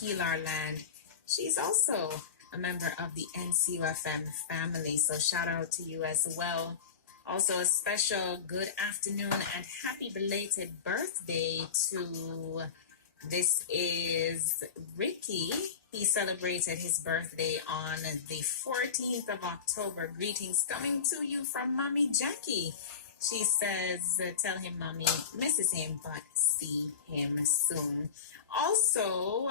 Heal Our Land. She's also a member of the NCUFM family, so shout out to you as well. Also, a special good afternoon and happy belated birthday to this is Ricky. He celebrated his birthday on the 14th of October. Greetings coming to you from Mommy Jackie. She says, tell him Mommy misses him, but see him soon. Also,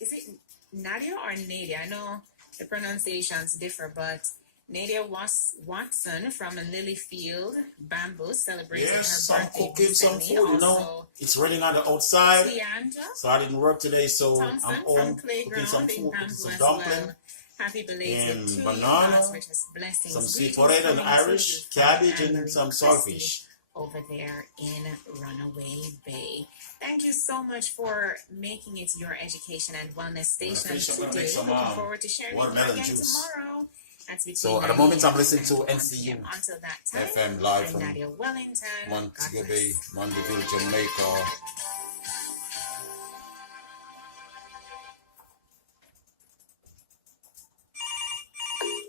is it Nadia or Nadia? I know the pronunciations differ, but Nadia Watson from Lilyfield Bamboo celebrated her some birthday cooking, some recently. food, Also, It's raining on the outside, Tiandra so I didn't work today, so Thompson I'm from home cooking some Playground in food, cooking Bamboo some as dumpling, well. Happy belated and to you, banana, God's richest blessings. some sweet Greetings potato and coming to you Irish, from cabbage, Anne-Marie and some Christie saltfish. over there in Runaway Bay. Thank you so much for making it your education and wellness station today. Looking forward to sharing with you watermelon again juice. tomorrow. That's between So at the 9 moment I'm a.m. listening to and 1 NCU p.m. Until that time, FM live I'm from Nadia Wellington. God Montego bless. Bay, Mandeville, Jamaica.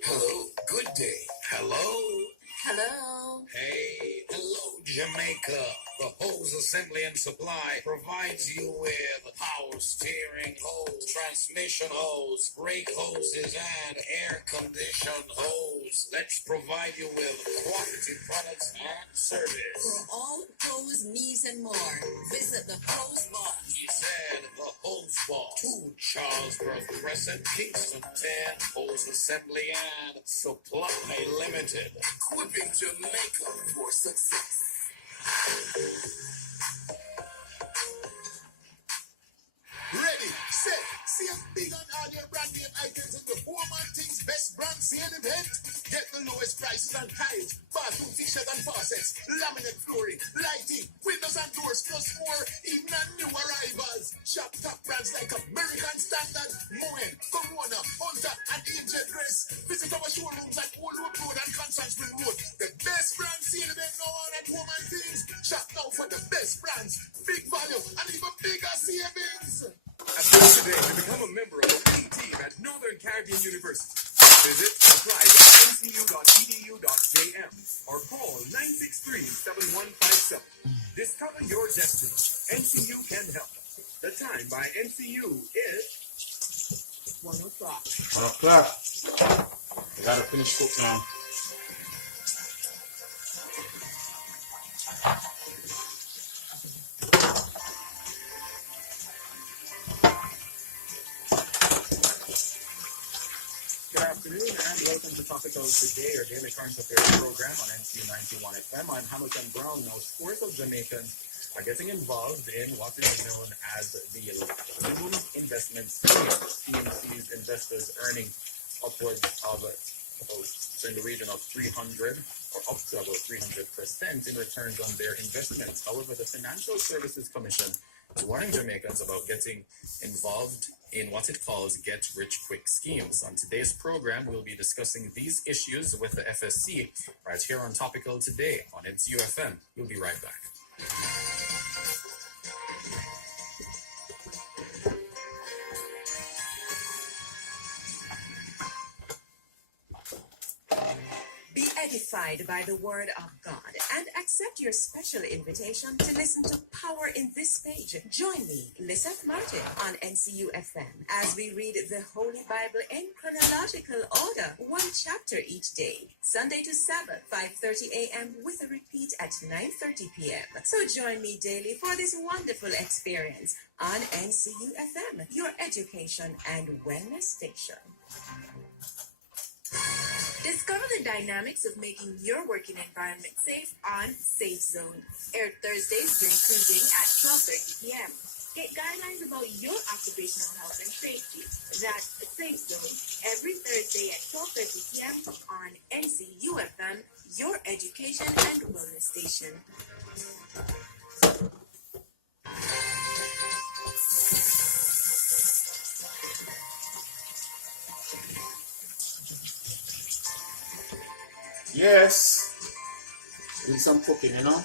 Hello, good day. Hello. Hello. Hey, hello, Jamaica. The Hose Assembly and Supply provides you with power steering hose, transmission hose, brake hoses, and air condition hose. Let's provide you with quality products and service. For all hose needs and more, visit the Hose Boss. He said the Hose Boss. 2 Charlesboro Crescent, Kingston 10, Hose Assembly and Supply Limited. Equipping Jamaica for success. Ready, set, see a big on all your brand name items in the Woman Things Best Brand Sale event. Get the lowest prices on tiles, bathroom fixtures and faucets, laminate flooring, lighting, windows and doors, plus more, even on new arrivals. Shop top brands like American Standard, Moen, Corona, Hunter, and Angel Grace. Visit our showrooms at Old Road Road and Constant Spring Road. The best brand sale event now on at Woman Things. Shop now for the best brands, big value, and even bigger savings. Apply today to become a member of the winning team at Northern Caribbean University. Visit apply.ncu.edu.jm or call 963-7157. Discover your destiny. NCU can help. The time by NCU is 1 o'clock. 1 o'clock. I gotta finish cook now. Good afternoon and welcome to Topicals Today, your daily current affairs program on NCU 91 FM. I'm Hamilton Brown. Now, scores of Jamaicans are getting involved in what is known as the Minimum Investment Scheme. CMC's investors earning upwards of in the region of 300 or up to about 300% in returns on their investments. However, the Financial Services Commission is warning Jamaicans about getting involved in what it calls get-rich-quick schemes. On today's program, we'll be discussing these issues with the FSC right here on Topical Today on NCUFM. We'll be right back. Be edified by the word of God and accept your special invitation to listen to Power in This Page. Join me, Lisette Martin, on NCU FM as we read the Holy Bible in chronological order, 1 chapter each day, Sunday to Sabbath, 5:30 a.m. with a repeat at 9:30 p.m. So join me daily for this wonderful experience on NCU FM, your education and wellness station. Discover the dynamics of making your working environment safe on Safe Zone. Aired Thursdays during cruising at 12:30 p.m. Get guidelines about your occupational health and safety. That's Safe Zone every Thursday at 12:30 p.m. on NCUFM, your education and wellness station. Yes. Do some cooking, you know.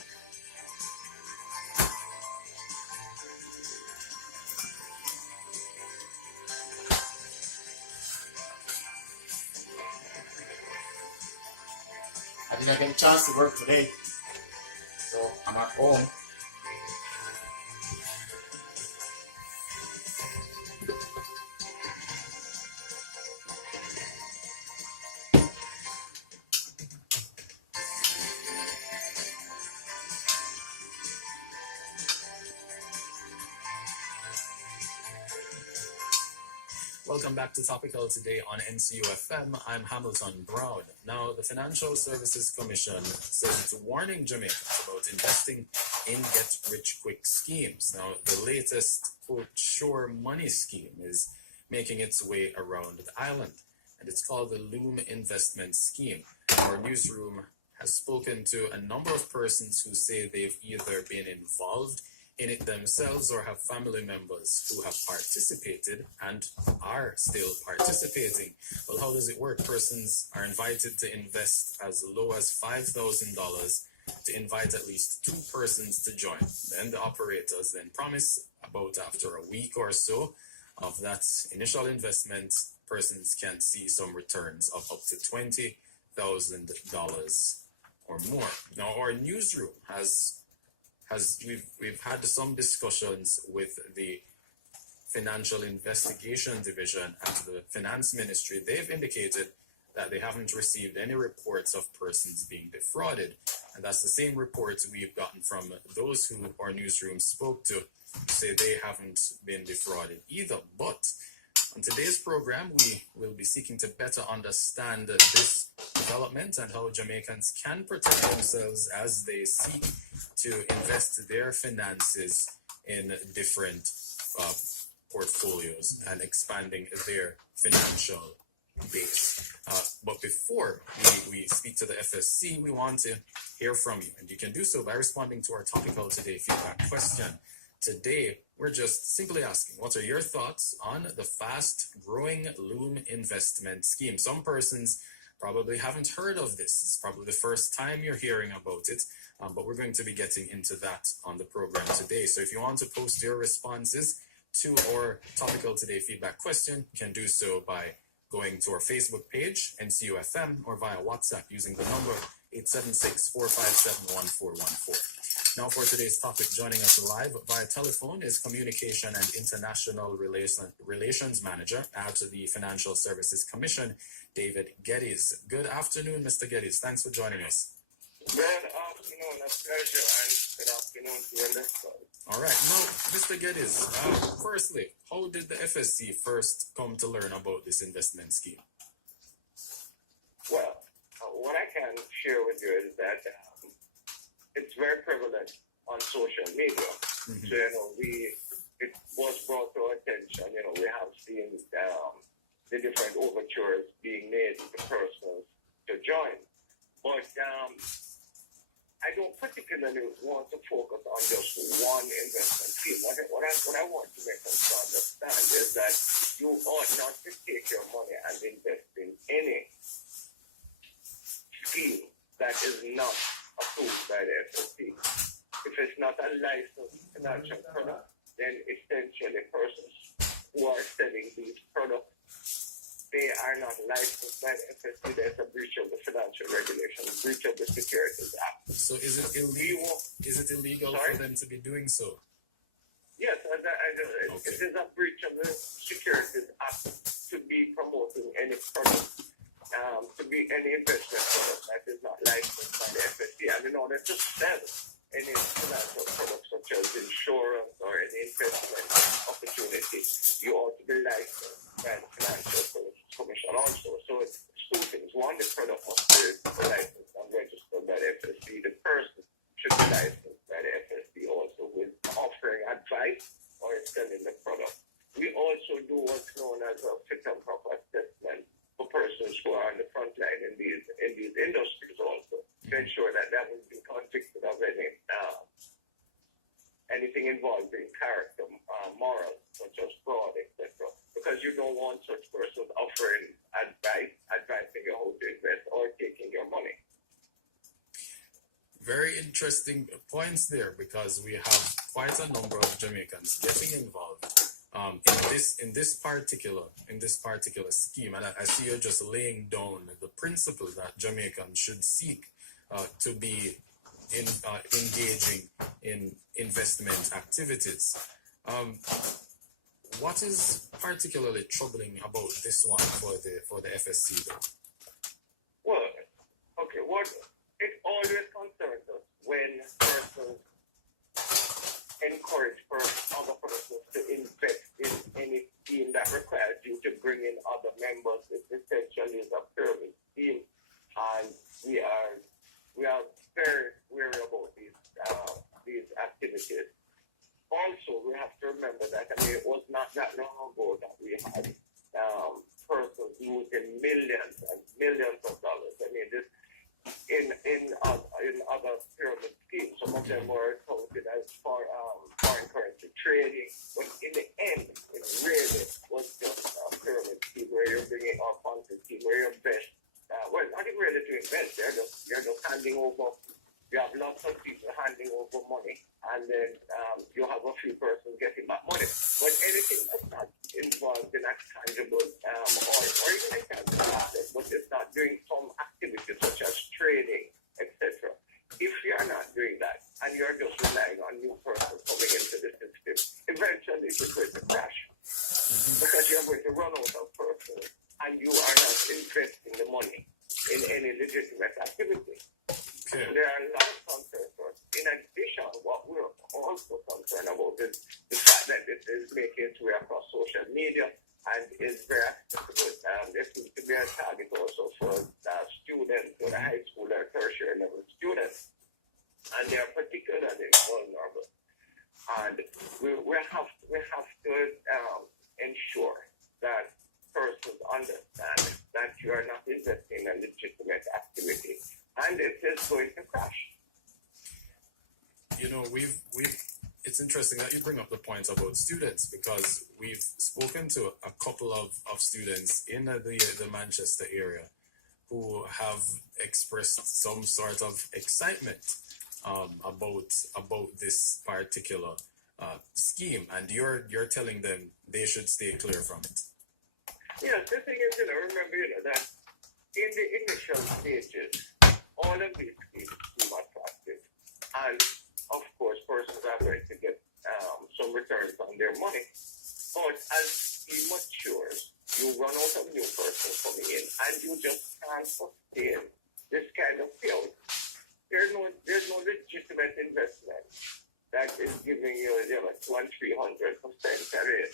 I didn't get a chance to work today, so I'm at home. Welcome back to Topical today on NCUFM. I'm Hamilton Brown. Now, the Financial Services Commission says it's warning Jamaicans about investing in get-rich-quick schemes. Now, the latest, quote, Sure Money scheme is making its way around the island, and it's called the Loom Investment Scheme. Our newsroom has spoken to a number of persons who say they've either been involved in it themselves or have family members who have participated and are still participating. Well, how does it work? Persons are invited to invest as low as $5,000 to invite at least 2 persons to join. Then the operators then promise about after a week or so of that initial investment, persons can see some returns of up to $20,000 or more. Now, our newsroom we've had some discussions with the Financial Investigation Division at the Finance Ministry. They've indicated that they haven't received any reports of persons being defrauded. And that's the same reports we've gotten from those who our newsroom spoke to, say they haven't been defrauded either. But on today's program, we will be seeking to better understand this development and how Jamaicans can protect themselves as they seek to invest their finances in different portfolios and expanding their financial base. But before we speak to the FSC, we want to hear from you. And you can do so by responding to our Topical Today feedback question. Today, we're just simply asking, what are your thoughts on the fast-growing Loom investment scheme? Some persons probably haven't heard of this. It's probably the first time you're hearing about it, but we're going to be getting into that on the program today. So if you want to post your responses to our Topical Today feedback question, you can do so by going to our Facebook page, NCUFM, or via WhatsApp using the number 876-457-1414. Now for today's topic, joining us live via telephone is Communication and International Relations Manager at the Financial Services Commission, David Geddes. Good afternoon, Mr. Geddes. Thanks for joining us. Good afternoon, a pleasure, and good afternoon to your listeners. All right. Now, Mr. Geddes, firstly, how did the FSC first come to learn about this investment scheme? Well, what I can share with you is that it's very prevalent on social media. Mm-hmm. So, it was brought to our attention. We have seen the different overtures being made to persons to join. But I don't particularly want to focus on just one investment scheme. What I want to make us understand is that you ought not to take your money and invest in any scheme that is not approved by the FSC. If it's not a licensed financial product, then essentially persons who are selling these products, they are not licensed by the FSC. There's a breach of the financial regulations, breach of the Securities Act. So is it illegal? Is it illegal for them to be doing so? Yes, it is a breach of the Securities Act to be promoting any product, to be any investment product that is not licensed by the FSC. And in order to sell any financial products such as insurance or any investment opportunity, you ought to be licensed by the Financial Services Commission also. So it's 2 things. One, the product must be licensed and registered by the FSC. The person should be licensed by the FSC also with offering advice or selling the product. We also do what's known as a fit and proper assessment for persons who are on the front line in these industries also, to ensure that they haven't been convicted of anything involving character, morals, such as fraud, etc. Because you don't want such persons offering advising you how to invest or taking your money. Very interesting points there, because we have quite a number of Jamaicans getting involved in this particular scheme, and I see you're just laying down the principle that Jamaicans should seek to be engaging in investment activities. What is particularly troubling about this one for the FSC though? Well, okay, what it always concerns us when persons encourage other persons to invest in any scheme that requires you to bring in other members. It essentially is a pyramid scheme, and we are very wary about these activities. Also, we have to remember that it was not that long ago that we had persons losing millions and millions of dollars. This in other pyramid schemes. Some of them were counted as foreign currency trading, but in the end, it really was just a pyramid scheme where you're bringing up funds scheme where you invest. Not even really to invest. You're just handing over. You have lots of people handing over money, and then you have a few persons getting back money. But anything that's not involved in a tangible or even intangible asset, but it's not doing some activities such as trading, etc. If you're not doing that, and you're just relying on new persons coming into the system, eventually it's going to crash. Because you're going to run out of persons, and you are not investing the money in any legitimate activity. Okay. There are a lot of concerns for us. In addition, what we're also concerned about is the fact that it is making its way across social media and is very accessible. There seems to be a target also for students, for the high school or tertiary level students, and they are particularly vulnerable. And we have to ensure that persons understand that you are not investing in a legitimate activity. And it is going to crash. It's interesting that you bring up the point about students, because we've spoken to a couple of students in the Manchester area who have expressed some sort of excitement about this particular scheme, and you're telling them they should stay clear from it. Yes, the thing is, remember, that in the initial stages, all of these schemes seem attractive, and of course, persons are going to get some returns on their money. But as it matures, you run out of new persons coming in, and you just can't sustain this kind of field. There's no legitimate investment that is giving you 200 and 300% rate.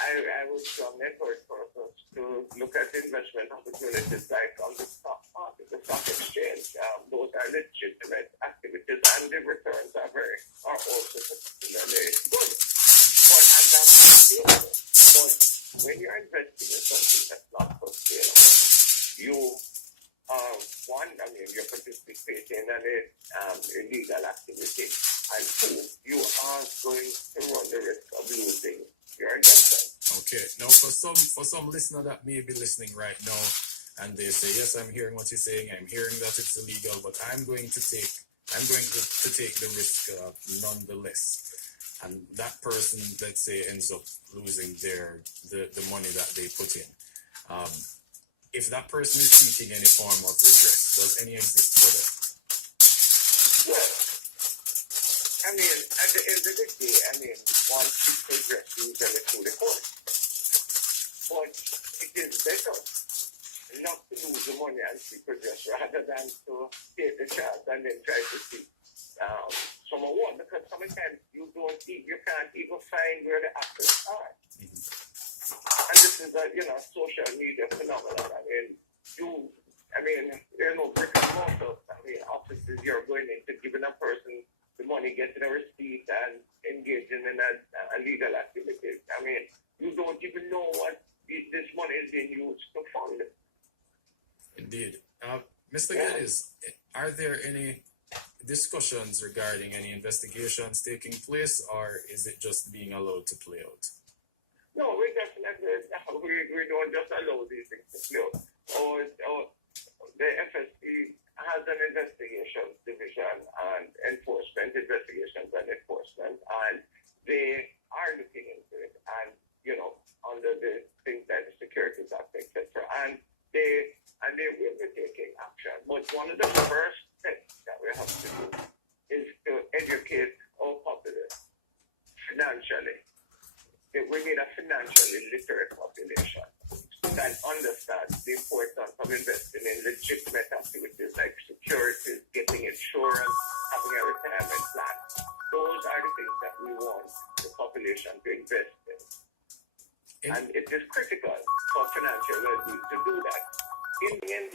I would encourage persons to look at investment opportunities like on the stock market, the stock exchange. Those are legitimate activities, and the returns are also particularly good. But as I'm sustainable. But when you're investing in something that's not sustainable, you're participating in an illegal activity, and two, you are going to run the risk of losing your investment. Okay. Now, for some listener that may be listening right now, and they say, yes, I'm hearing what you're saying, I'm hearing that it's illegal, but I'm going to take the risk nonetheless. And that person, let's say, ends up losing the money that they put in. If that person is seeking any form of redress, does any exist for them? Well, at the end of the day, one seeks redress usually through the court. But it is better not to lose the money and seek redress rather than to take the chance and then try to seek some award, because sometimes you can't even find where the assets are. And this is a social media phenomenon. Brick and mortar. Offices you're going into, giving a person the money, getting a receipt, and engaging in a legal activity. You don't even know what this money is being used to fund. Indeed. Mr. Geddes, are there any discussions regarding any investigations taking place, or is it just being allowed to play out? No, we definitely we don't just allow these things to play out. The FSC has an investigations division and enforcement, investigations and enforcement, and they are looking into it, and under the things like the Securities Act, etc. And they will be taking action. But one of the first steps we need a financially literate population that understands the importance of investing in legitimate activities like securities, getting insurance, having a retirement plan. Those are the things that we want the population to invest in. And it is critical for financial well-being to do that. In the end,